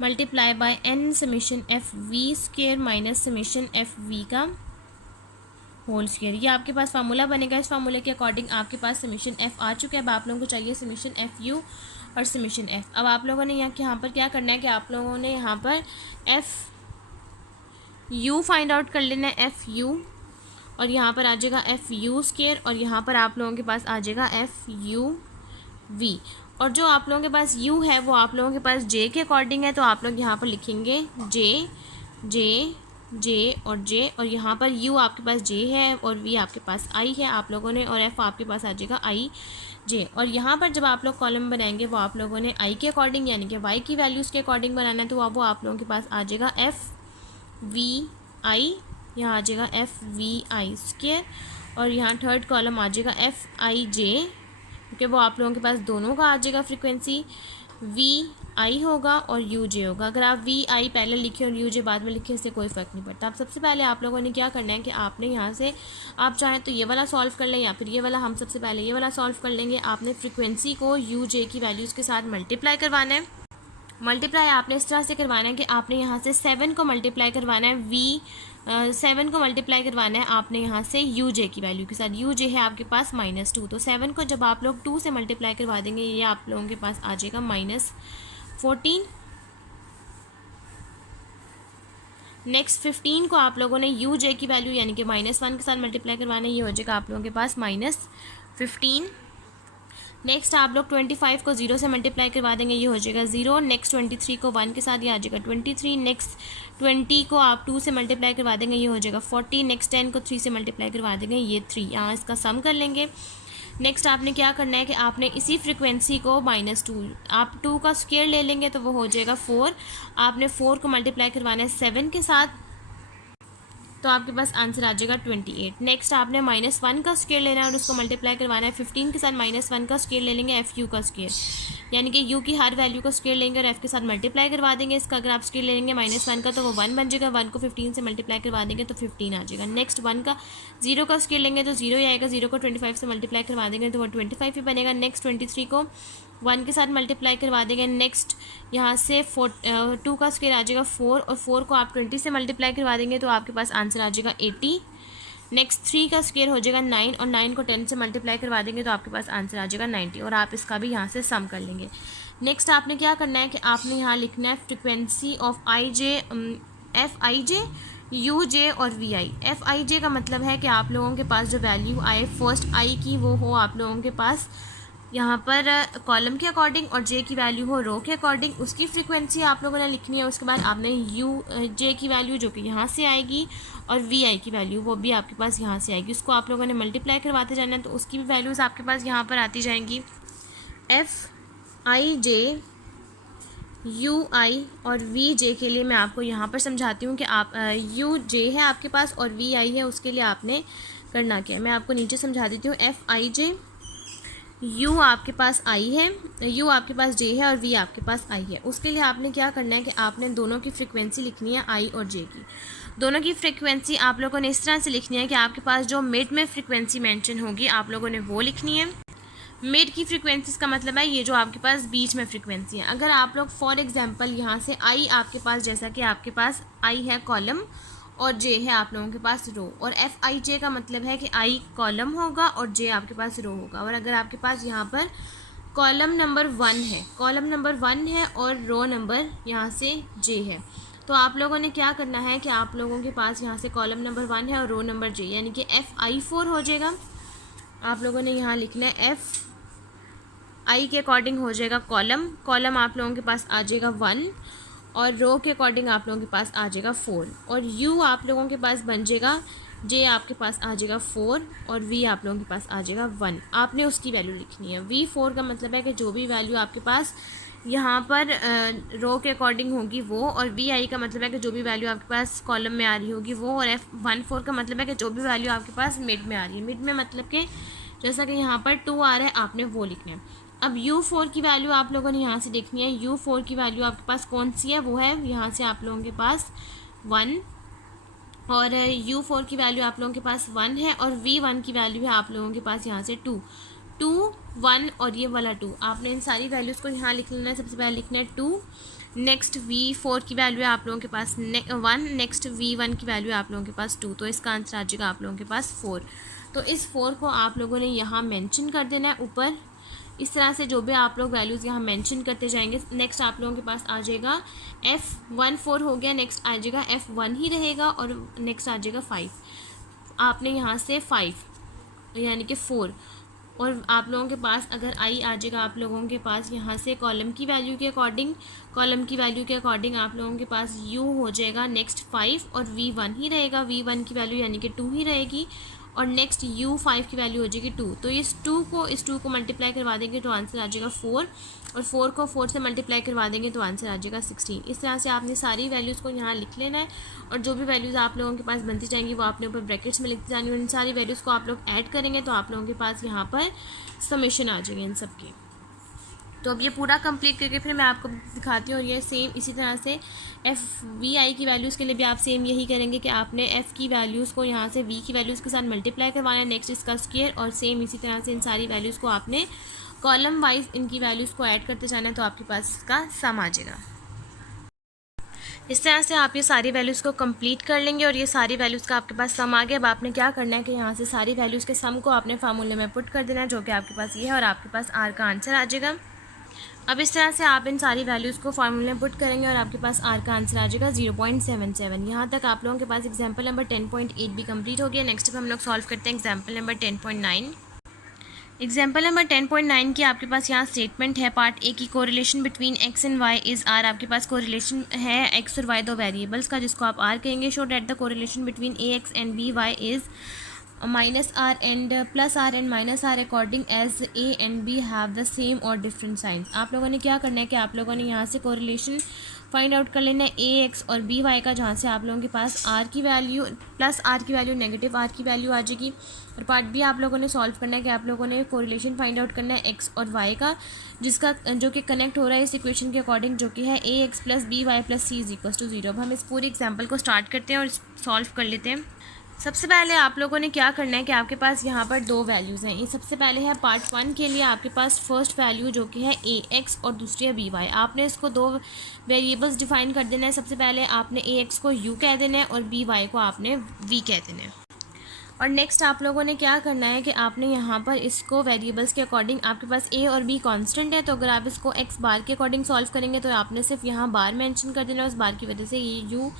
multiply by n summation F V square minus summation F V का होल स्केयर। ये आपके पास फार्मूला बनेगा। इस फार्मूले के अकॉर्डिंग आपके पास समेशन एफ आ चुका है। अब आप लोगों को चाहिए समेशन एफ यू और समेशन एफ। अब आप लोगों ने यहाँ पर क्या करना है कि आप लोगों ने यहाँ पर एफ यू फाइंड आउट कर लेना है, एफ यू, और यहाँ पर आ जाएगा एफ यू स्केयर, और यहाँ पर आप लोगों के पास आ जाएगा एफ यू वी। और जो आप लोगों के पास u है वो आप लोगों के पास j के अकॉर्डिंग है, तो आप लोग यहाँ पर लिखेंगे j j j और j, और यहाँ पर u आपके पास j है और v आपके पास i है आप लोगों ने, और f आपके पास आ जाएगा i j। और यहाँ पर जब आप लोग कॉलम बनाएंगे वो आप लोगों ने i के अकॉर्डिंग यानी कि y की वैल्यूज़ के अकॉर्डिंग बनाना है, तो वो आप लोगों के पास आ जाएगा एफ वी आई, यहाँ आ जाएगा एफ वी आई स्केयर, और यहाँ थर्ड कॉलम आ जाएगा एफ आई जे, क्योंकि वो आप लोगों के पास दोनों का आ जाएगा फ्रीक्वेंसी वी आई होगा और यू जे होगा। अगर आप वी आई पहले लिखे और यू जे बाद में लिखे इससे कोई फ़र्क नहीं पड़ता। अब सबसे पहले आप लोगों ने क्या करना है कि आपने यहाँ से आप चाहें तो ये वाला सॉल्व कर लें या फिर ये वाला, हम सबसे पहले ये वाला सॉल्व कर लेंगे। आपने फ्रीक्वेंसी को यू जे की वैल्यूज़ के साथ मल्टीप्लाई करवाना है। मल्टीप्लाई आपने इस तरह से करवाना है कि आपने यहाँ से 7 को मल्टीप्लाई करवाना है वी 7 को मल्टीप्लाई करवाना है आपने यहाँ से यू जे की वैल्यू के साथ। यू जे है आपके पास -2, तो 7 को जब आप लोग 2 से मल्टीप्लाई करवा देंगे ये आप लोगों के पास आ जाएगा -14। नेक्स्ट 15 को आप लोगों ने यू जे की वैल्यू यानी कि -1 के साथ मल्टीप्लाई करवाना है, ये हो जाएगा आप लोगों के पास -15। नेक्स्ट आप लोग 25 को 0 से मल्टीप्लाई करवा देंगे, ये हो जाएगा 0। नेक्स्ट 23 को 1 के साथ ये आ जाएगा 23। नेक्स्ट 20 को आप 2 से मल्टीप्लाई करवा देंगे, ये हो जाएगा 40। नेक्स्ट 10 को 3 से मल्टीप्लाई करवा देंगे, ये 3। यहाँ इसका सम कर लेंगे। नेक्स्ट आपने क्या करना है कि आपने इसी फ्रिक्वेंसी को -2 आप 2 का स्क्वायर ले लेंगे तो वो हो जाएगा 4। आपने 4 को मल्टीप्लाई करवाना है 7 के साथ, तो आपके पास आंसर आ जाएगा 28। नेक्स्ट आपने -1 का स्क्वायर लेना है और उसको मल्टीप्लाई करवाना है 15 के साथ। -1 का स्क्वायर ले लेंगे एफ यू का स्क्वायर, यानी कि यू की हर वैल्यू को स्क्वायर लेंगे और एफ के साथ मल्टीप्लाई करवा देंगे। इसका अगर आप स्क्वायर ले लेंगे -1 का तो वो 1 बन जाएगा। 1 को 15 से मल्टीप्लाई करवा देंगे तो 15 आ जाएगा। नेक्स्ट 1 का 0 का स्क्वायर लेंगे तो 0 ही आएगा। 0 को 25 से मल्टीप्लाई करवा देंगे तो वो 25 ही बनेगा। नेक्स्ट 23 को 1 के साथ मल्टीप्लाई करवा देंगे। नेक्स्ट यहाँ से 2 का स्क्वायर आ जाएगा 4, और 4 को आप 20 से मल्टीप्लाई करवा देंगे तो आपके पास आंसर आ जाएगा 80। नेक्स्ट 3 का स्क्वायर हो जाएगा 9, और 9 को 10 से मल्टीप्लाई करवा देंगे तो आपके पास आंसर आ जाएगा 90, और आप इसका भी यहाँ से सम कर लेंगे। नेक्स्ट आपने क्या करना है कि आपने यहाँ लिखना है frequency of F I J, U J और वी आई। एफ आई जे का मतलब है कि आप लोगों के पास जो वैल्यू आए फर्स्ट आई की वो हो आप लोगों के पास यहाँ पर कॉलम के अकॉर्डिंग, और जे की वैल्यू हो रो के अकॉर्डिंग, उसकी फ्रीक्वेंसी आप लोगों ने लिखनी है। उसके बाद आपने यू जे की वैल्यू जो कि यहाँ से आएगी और वी आई की वैल्यू वो भी आपके पास यहाँ से आएगी, उसको आप लोगों ने मल्टीप्लाई करवाते जाना है तो उसकी भी वैल्यूज़ आपके पास यहाँ पर आती जाएंगी। एफ आई जे, यू आई और वी जे के लिए मैं आपको यहाँ पर समझाती हूँ कि आप यू जे है आपके पास और वी आई है, उसके लिए आपने करना क्या है मैं आपको नीचे समझा देती हूँ। एफ आई जे, यू आपके पास आई है, यू आपके पास जे है और वी आपके पास आई है। उसके लिए आपने क्या करना है कि आपने दोनों की फ्रीक्वेंसी लिखनी है आई और जे की। दोनों की फ्रीक्वेंसी आप लोगों ने इस तरह से लिखनी है कि आपके पास जो मिड में फ्रीक्वेंसी मेंशन होगी आप लोगों ने वो लिखनी है। मिड की फ्रीक्वेंसीज का मतलब है ये जो आपके पास बीच में फ्रीक्वेंसी है। अगर आप लोग फॉर एग्जांपल यहाँ से आई आपके पास, जैसा कि आपके पास आई है कॉलम और जे है आप लोगों के पास रो, और एफ आई जे का मतलब है कि आई कॉलम होगा और जे आपके पास रो होगा। और अगर आपके पास यहाँ पर कॉलम नंबर 1 है, कॉलम नंबर 1 है और रो नंबर यहाँ से जे है, तो आप लोगों ने क्या करना है कि आप लोगों के पास यहाँ से कॉलम नंबर 1 है और रो नंबर जे, यानी कि एफ आई 4 हो जाएगा। आप लोगों ने यहाँ लिखना है एफ आई के अकॉर्डिंग हो जाएगा कॉलम, कॉलम आप लोगों के पास आ जाएगा 1 और रो के अकॉर्डिंग आप लोगों के पास आ जाएगा 4, और यू आप लोगों के पास बन जाएगा, जे आपके पास आ जाएगा 4 और वी आप लोगों के पास आ जाएगा 1। आपने उसकी वैल्यू लिखनी है। V4 का मतलब है कि जो भी वैल्यू आपके पास यहाँ पर रो के अकॉर्डिंग होगी वो, और VI का मतलब है कि जो भी वैल्यू आपके पास कॉलम में आ रही होगी वो, और F14 का मतलब है कि जो भी वैल्यू आपके पास मिड में आ रही है। मिड में मतलब कि जैसा कि यहाँ पर 2 आ रहा है आपने वो लिखना है। अब U4 की वैल्यू आप लोगों ने यहाँ से देखनी है। U4 की वैल्यू आपके पास कौन सी है, वो है यहाँ से आप लोगों के पास 1, और U4 की वैल्यू आप लोगों के पास 1 है, और V1 की वैल्यू है आप लोगों के पास यहाँ से 2, 1 और ये वाला 2। आपने इन सारी वैल्यूज़ को यहाँ लिख लेना है। सबसे पहले लिखना है 2, नेक्स्ट V4 की वैल्यू है आप लोगों के पास 1, नेक्स्ट V1 की वैल्यू है आप लोगों के पास 2, तो इसका आंसर आ जाएगा आप लोगों के पास 4। तो इस 4 को आप लोगों ने यहाँ मेंशन कर देना है ऊपर। इस तरह से जो भी आप लोग वैल्यूज़ यहाँ मेंशन करते जाएंगे। नेक्स्ट आप लोगों के पास आ जाएगा F14 हो गया, नेक्स्ट आ जाएगा F1 ही रहेगा, और नेक्स्ट आ जाएगा 5। आपने यहाँ से 5 यानी कि 4, और आप लोगों के पास अगर आई आ जाएगा आप लोगों के पास यहाँ से कॉलम की वैल्यू के अकॉर्डिंग, कॉलम की वैल्यू के अकॉर्डिंग आप लोगों के पास यू हो जाएगा नेक्स्ट 5, और V1 ही रहेगा, V1 की वैल्यू यानी कि 2 ही रहेगी, और नेक्स्ट U5 की वैल्यू हो जाएगी 2। तो इस 2 को मल्टीप्लाई करवा देंगे तो आंसर आ जाएगा 4, और 4 को 4 से मल्टीप्लाई करवा देंगे तो आंसर आ जाएगा 16। इस तरह से आपने सारी वैल्यूज़ को यहाँ लिख लेना है, और जो भी वैल्यूज़ आप लोगों के पास बनती जाएंगी वो आपने ऊपर ब्रैकेट्स में लिखती जानी है। इन सारी वैल्यूज़ को आप लोग ऐड करेंगे तो आप लोगों के पास यहाँ पर समेशन आ जाएंगे इन सब के। तो अब ये पूरा कंप्लीट करके फिर मैं आपको दिखाती हूँ। और ये सेम इसी तरह से FVI की वैल्यूज़ के लिए भी आप सेम यही करेंगे कि आपने F की वैल्यूज़ को यहाँ से V की वैल्यूज़ के साथ मल्टीप्लाई करवाना है, नेक्स्ट इसका स्क्वायर, और सेम इसी तरह से इन सारी वैल्यूज़ को आपने कॉलम वाइज इनकी वैल्यूज़ को ऐड करते जाना है तो आपके पास इसका सम आ जाएगा। इस तरह से आप ये सारी वैल्यूज़ को कंप्लीट कर लेंगे और ये सारी वैल्यूज़ का आपके पास सम आ गया। अब आपने क्या करना है कि यहाँ से सारी वैल्यूज़ के सम को आपने फार्मूले में पुट कर देना है, जो कि आपके पास ये है, और आपके पास R का आंसर आ जाएगा। अब इस तरह से आप इन सारी वैल्यूज़ को फार्मूले में पुट करेंगे और आपके पास R का आंसर आ जाएगा 0.77। यहाँ तक आप लोगों के पास एग्जाम्पल नंबर 10.8 भी कंप्लीट हो गया। नेक्स्ट अब हम लोग सॉल्व करते हैं एग्जाम्पल नंबर 10.9। एग्जाम्पल नंबर 10.9 की आपके पास यहाँ स्टेटमेंट है पार्ट ए की, correlation between X and Y is R. आपके पास कोरिलेशन है एक्स और वाई दो वेरिएबल्स का, जिसको आप आर कहेंगे। Show that the correlation between A X and B Y is -r and +r and -r according as a and b have the same और डिफरेंट साइंस। आप लोगों ने क्या करना है कि आप लोगों ने यहाँ से कोरिलेशन फाइंड आउट कर लेना है ए एक्स और बी वाई का, जहाँ से आप लोगों के पास आर की वैल्यू प्लस आर की वैल्यू नेगेटिव आर की वैल्यू आ जाएगी। और पार्ट बी आप लोगों ने सॉल्व करना है कि आप लोगों ने कोरिलेशन फाइंड आउट करना है एक्स और वाई का, जिसका जो कि कनेक्ट हो रहा है इस इक्वेशन के अकॉर्डिंग, जो कि है ए x plus B Y plus C is equal to 0। अब हम इस पूरी एग्जाम्पल को स्टार्ट करते हैं और सॉल्व कर लेते हैं। सबसे पहले आप लोगों ने क्या करना है कि आपके पास यहाँ पर दो वैल्यूज़ हैं। ये सबसे पहले है पार्ट 1 के लिए आपके पास फर्स्ट वैल्यू जो कि है ए एक्स और दूसरी है बी वाई। आपने इसको दो वेरिएबल्स डिफाइन कर देना है। सबसे पहले आपने ए एक्स को यू कह देना है और बी वाई को आपने वी कह देना है। और नेक्स्ट आप लोगों ने क्या करना है कि आपने यहाँ पर इसको वेरिएबल्स के अकॉर्डिंग, आपके पास ए और बी कांस्टेंट है, तो अगर आप इसको एक्स बार के अकॉर्डिंग सॉल्व करेंगे तो आपने सिर्फ यहाँ बार मेंशन कर देना है, उस बार की वजह से ये यू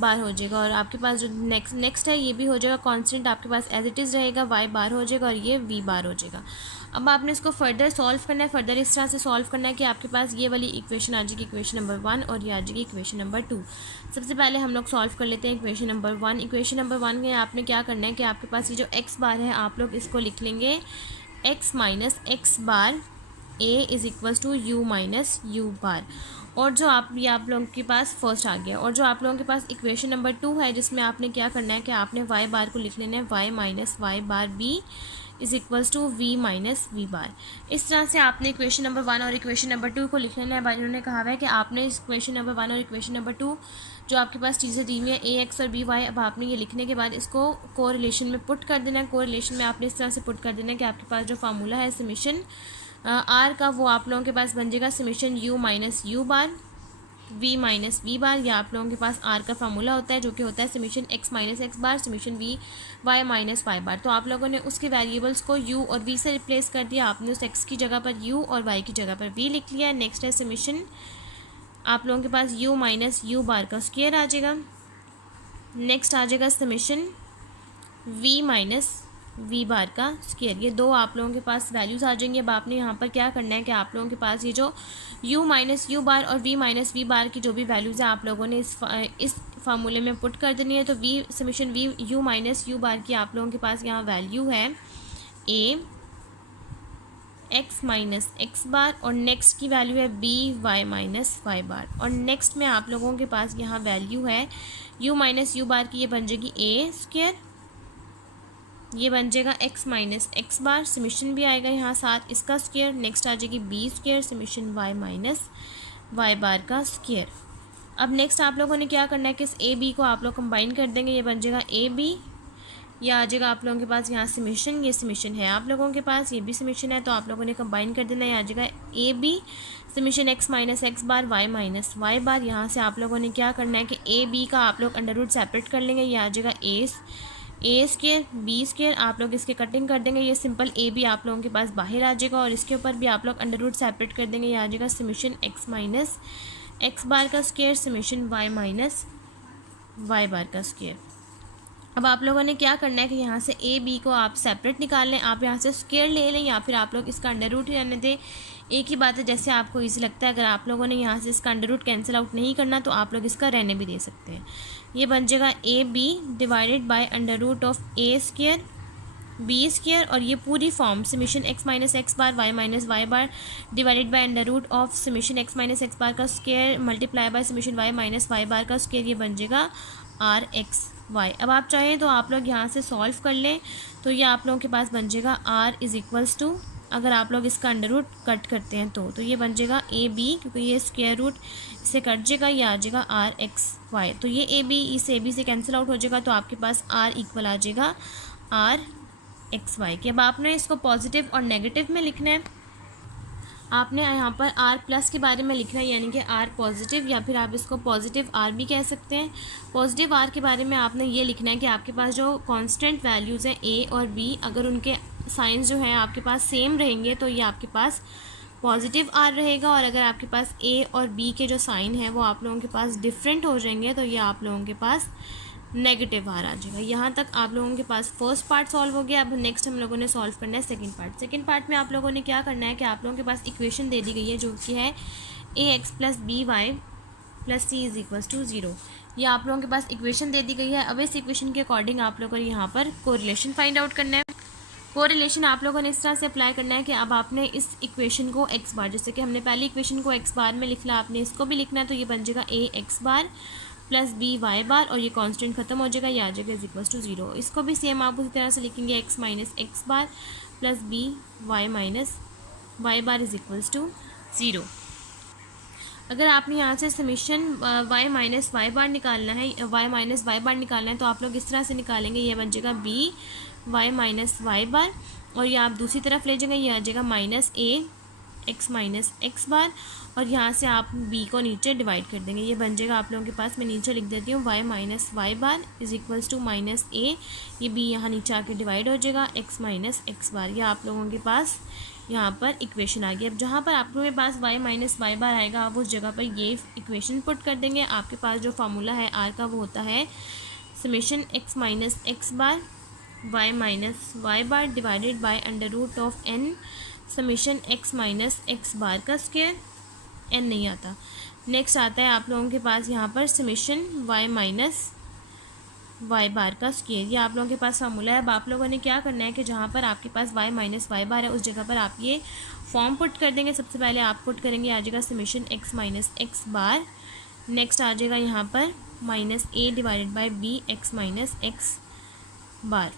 बार हो जाएगा। और आपके पास जो नेक्स्ट है ये भी हो जाएगा कांस्टेंट, आपके पास एज इट इज़ रहेगा, वाई बार हो जाएगा और ये वी बार हो जाएगा। अब आपने इसको फर्दर सॉल्व करना है। फर्दर इस तरह से सॉल्व करना है कि आपके पास ये वाली इक्वेशन आ जाएगी इक्वेशन नंबर 1 और ये आ जाएगी इक्वेशन नंबर 2। सबसे पहले हम लोग सॉल्व कर लेते हैं इक्वेशन नंबर 1। इक्वेशन नंबर 1 में आपने क्या करना है कि आपके पास ये जो एक्स बार है आप लोग इसको लिख लेंगे X minus x bar A is equals to U minus U bar. और जो ये आप लोगों के पास फर्स्ट आ गया। और जो आप लोगों के पास इक्वेशन नंबर 2 है जिसमें आपने क्या करना है कि आपने वाई बार को लिख लेना है Y minus Y bar B is equals to V minus V bar. इस तरह से आपने इक्वेशन नंबर 1 और इक्वेशन नंबर 2 को लिख लेना है। भाई उन्होंने कहा है कि आपने इस इक्वेशन नंबर 1 और इक्वेशन नंबर 2 जो आपके पास चीज़ें दी हुई हैं ए एक्स और बी वाई, अब आपने ये लिखने के बाद इसको कोरिलेशन में पुट कर देना है। कोरिलेशन में आपने इस तरह से पुट कर देना है कि आपके पास जो फार्मूला है समीशन आर का वो आप लोगों के पास बन जाएगा summation U minus U bar V minus V bar. या आप लोगों के पास आर का फार्मूला होता है जो कि होता है summation x minus x bar summation V Y minus Y bar. तो आप लोगों ने उसके वेरिएबल्स को यू और वी से रिप्लेस कर दिया। आपने उस एक्स की जगह पर यू और वाई की जगह पर वी लिख लिया। नेक्स्ट है समीशन आप लोगों के पास यू माइनस यू बार का स्क्वायर आ जाएगा। नेक्स्ट आ जाएगा समीशन वी माइनस वी बार का स्क्वायर। ये दो आप लोगों के पास वैल्यूज़ आ जाएंगी। अब आपने यहाँ पर क्या करना है कि आप लोगों के पास ये जो u माइनस यू बार और v माइनस वी बार की जो भी वैल्यूज़ है आप लोगों ने इस फार्मूले में पुट कर देनी है। तो v summation v u minus U bar की आप लोगों के पास यहाँ वैल्यू है a x माइनस एक्स बार और नेक्स्ट की वैल्यू है b y माइनस वाई बार। और नेक्स्ट में आप लोगों के पास यहाँ वैल्यू है u माइनस यू बार की, ये बन जाएगी a स्क्वायर, ये बन जाएगा x minus x bar summation भी आएगा यहाँ साथ इसका स्क्वायर। नेक्स्ट आ जाएगी b square summation y minus Y bar का स्क्वायर। अब नेक्स्ट आप लोगों ने क्या करना है कि इस a b को आप लोग कंबाइन कर देंगे, ये बन जाएगा a b। यह आ जाएगा आप लोगों के पास यहाँ समीशन, ये समीशन है आप लोगों के पास, ये भी समीशन है, तो आप लोगों ने कंबाइन कर देना है। आ जाएगा a b summation x minus x bar Y minus Y bar. यहाँ से आप लोगों ने क्या करना है कि a b का आप लोग अंडर रूट सेपरेट कर लेंगे। ये आ जाएगा ए स्क्वायर बी स्क्वायर, आप लोग इसके कटिंग कर देंगे। ये सिंपल ए भी आप लोगों के पास बाहर आ जाएगा और इसके ऊपर भी आप लोग अंडर रूट सेपरेट कर देंगे। ये आ जाएगा summation x minus x bar का square summation Y minus Y bar का स्क्वायर। अब आप लोगों ने क्या करना है कि यहाँ से ए बी को आप सेपरेट निकाल लें। आप यहाँ से स्क्वायर ले लें या फिर आप लोग इसका अंडर रूट ही रहने दें, एक ही बात है, जैसे आपको ईजी लगता है। अगर आप लोगों ने यहाँ से इसका अंडर रूट कैंसिल आउट नहीं करना तो आप लोग इसका रहने भी दे सकते हैं। ये बन जाएगा a b divided by under root of a square b square और ये पूरी form summation x minus x bar Y minus Y bar divided by under root of summation x minus x bar का square multiply by summation Y minus Y bar का स्क्वायर। ये बन जाएगा आर एक्स वाई। अब आप चाहें तो आप लोग यहाँ से सॉल्व कर लें, तो ये आप लोगों के पास बन जाएगा आर इज़ इक्वल्स टू, अगर आप लोग इसका अंडर रूट कट करते हैं तो ये बन जाएगा ए बी, क्योंकि ये स्क्वायर रूट इससे कट जाएगा, ये आ जाएगा आर एक्स वाई। तो ये ए बी इस ए बी से कैंसिल आउट हो जाएगा, तो आपके पास आर इक्वल आ जाएगा आर एक्स वाई के। अब आपने इसको पॉजिटिव और नेगेटिव में लिखना है। आपने यहाँ पर आर प्लस के बारे में लिखना है, यानी कि आर पॉजिटिव, या फिर आप इसको पॉजिटिव आर भी कह सकते हैं। पॉजिटिव आर के बारे में आपने ये लिखना है कि आपके पास जो कांस्टेंट वैल्यूज़ हैं ए और बी, अगर उनके साइंस जो हैं आपके पास सेम रहेंगे तो ये आपके पास पॉजिटिव आर रहेगा, और अगर आपके पास ए और बी के जो साइन हैं वो आप लोगों के पास डिफरेंट हो जाएंगे तो ये आप लोगों के पास नेगेटिव आर आ जाएगा। यहाँ तक आप लोगों के पास फर्स्ट पार्ट सॉल्व हो गया। अब नेक्स्ट हम लोगों ने सॉल्व करना है सेकंड पार्ट। सेकंड पार्ट में आप लोगों ने क्या करना है कि आप लोगों के पास इक्वेशन दे दी गई है जो कि है ए x plus B Y plus C is equals to 0। ये आप लोगों के पास इक्वेशन दे दी गई है। अब इस इक्वेशन के अकॉर्डिंग आप लोगों को यहाँ पर कोरिलेशन फाइंड आउट करना है। कोरिलेशन आप लोगों ने इस तरह से अप्लाई करना है कि अब आपने इस इक्वेशन को एक्स बार, जैसे कि हमने पहली इक्वेशन को एक्स बार में लिखना, आपने इसको भी लिखना है, तो ये बन जाएगा ए x bar plus B Y बार, और ये कांस्टेंट खत्म हो जाएगा, ये आ जाएगा इज इक्वल्स टू 0। इसको भी सेम आप उसी तरह से लिखेंगे, X minus x bar plus B Y minus Y bar is equals to 0। अगर आपने यहाँ से summation Y minus Y bar निकालना है, वाई माइनस वाई बार निकालना है, तो आप लोग इस तरह से निकालेंगे, ये बन जाएगा बी वाई माइनस वाई बार, और ये आप दूसरी तरफ ले जाएंगे, ये आ जाएगा माइनस ए एक्स माइनस एक्स बार, और यहाँ से आप b को नीचे डिवाइड कर देंगे, ये बन जाएगा आप लोगों के पास, मैं नीचे लिख देती हूँ y minus Y bar is equals to minus a, ये b यहाँ नीचे आके डिवाइड हो जाएगा x माइनस एक्स बार। ये आप लोगों के पास यहाँ पर इक्वेशन आ गई। अब जहाँ पर आप लोगों के पास y माइनस वाई बार आएगा, आप उस जगह पर ये इक्वेशन पुट कर देंगे। आपके पास जो फार्मूला है r का वो होता है summation x minus x bar y minus Y bar divided by under root of n summation x minus x bar का स्क्वायर, n नहीं आता। नेक्स्ट आता है आप लोगों के पास यहाँ पर summation y minus Y bar का स्क्वायर, ये आप लोगों के पास फार्मूला है। अब आप लोगों ने क्या करना है कि जहाँ पर आपके पास y माइनस वाई बार है, उस जगह पर आप ये फॉर्म पुट कर देंगे। सबसे पहले आप पुट करेंगे, आ जाएगा summation x minus x bar, next आ जाएगा यहाँ पर minus A divided by b x minus x bar.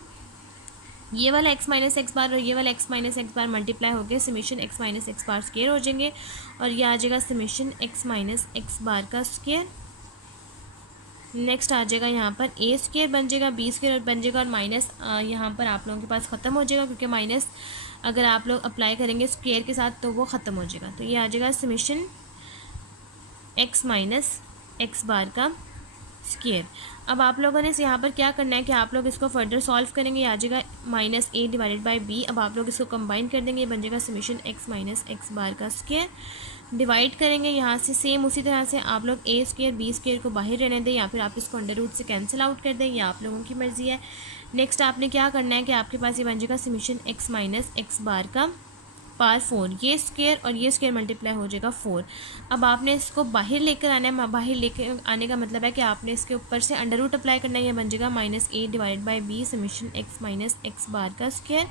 ये वाला x माइनस एक्स बार और ये वाला x माइनस एक्स बार मल्टीप्लाई होकर summation x minus x bar square हो जाएंगे, और ये आ जाएगा summation x minus x bar का स्क्वायर। नेक्स्ट आ जाएगा यहाँ पर a स्क्वायर बन जाएगा, b स्क्वायर बन जाएगा, और माइनस यहाँ पर आप लोगों के पास ख़त्म हो जाएगा, क्योंकि माइनस अगर आप लोग अप्लाई करेंगे स्क्वायर के साथ तो वो ख़त्म हो जाएगा। तो ये आ जाएगा summation x minus x bar का स्क्वायर। अब आप लोगों ने यहाँ पर क्या करना है कि आप लोग इसको फर्दर सॉल्व करेंगे, ये आ जाएगा minus A divided by B. अब आप लोग इसको कंबाइन कर देंगे, ये बन जाएगा summation x minus x bar का स्क्वायर। डिवाइड करेंगे यहाँ से सेम उसी तरह से आप लोग ए स्क्वायर बी स्क्वायर को बाहर रहने दें, या फिर आप इसको अंडर रूट से कैंसिल आउट कर दें, ये आप लोगों की मर्ज़ी है। नेक्स्ट आपने क्या करना है कि आपके पास ये बन जाएगा summation x minus x bar का पार 4, ये स्क्वायर और ये स्क्वायर मल्टीप्लाई हो जाएगा 4। अब आपने इसको बाहर लेकर आना है, बाहर लेकर आने का मतलब है कि आपने इसके ऊपर से अंडर रूट अप्लाई करना है, ये बन जाएगा minus A divided by b summation x minus x bar का स्क्वायर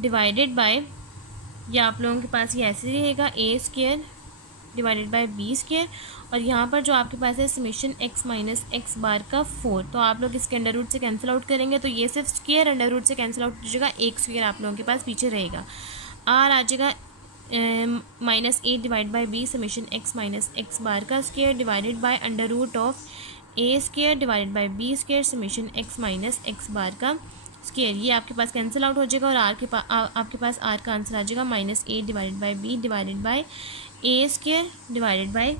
डिवाइडेड बाय, या आप लोगों के पास ये ऐसे रहेगा a square divided by b square, और यहाँ पर जो आपके पास है summation x minus x bar का 4, तो आप लोग इसके अंडर रूट से कैंसिल आउट करेंगे, तो ये सिर्फ स्क्वायर अंडर रूट से कैंसिल आउट हो जाएगा, एक स्क्वायर आप लोगों के पास पीछे रहेगा। आर आ जाएगा minus a divide by b summation x minus x bar का square divided by under root of a square divided by B square summation x minus x bar का स्क्वायर। ये आपके पास कैंसिल आउट हो जाएगा, और आपके पास आर का आंसर आ जाएगा minus A divided by B divided by A square divided by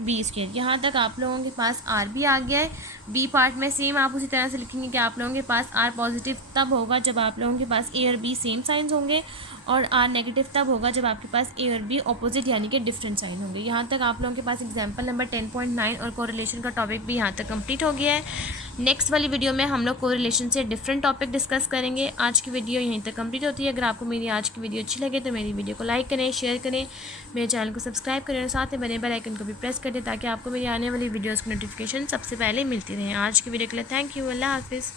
B square. यहाँ तक आप लोगों के पास आर भी आ गया है। बी पार्ट में सेम आप उसी तरह से लिखेंगे कि आप लोगों के पास आर पॉजिटिव तब होगा जब आप लोगों के पास ए और बी सेम साइंस होंगे, और आर नेगेटिव तब होगा जब आपके पास ए और बी ऑपोजिट यानी कि डिफरेंट साइन होंगे। यहाँ तक आप लोगों के पास एग्जाम्पल नंबर 10.9 और कोरिलेशन का टॉपिक भी यहाँ तक कंप्लीट हो गया है। नेक्स्ट वाली वीडियो में हम लोग कोरिलेशन से डिफरेंट टॉपिक डिस्कस करेंगे। आज की वीडियो यहीं तक कंप्लीट होती है। अगर आपको मेरी आज की वीडियो अच्छी लगे तो मेरी वीडियो को लाइक करें, शेयर करें, मेरे चैनल को सब्सक्राइब करें, और साथ में बने बेल आइकन को भी प्रेस कर दें ताकि आपको मेरी आने वाली वीडियोज़ की नोटिफिकेशन सबसे पहले मिलती रहे। आज की वीडियो के लिए थैंक यू। अल्लाह हाफिज़।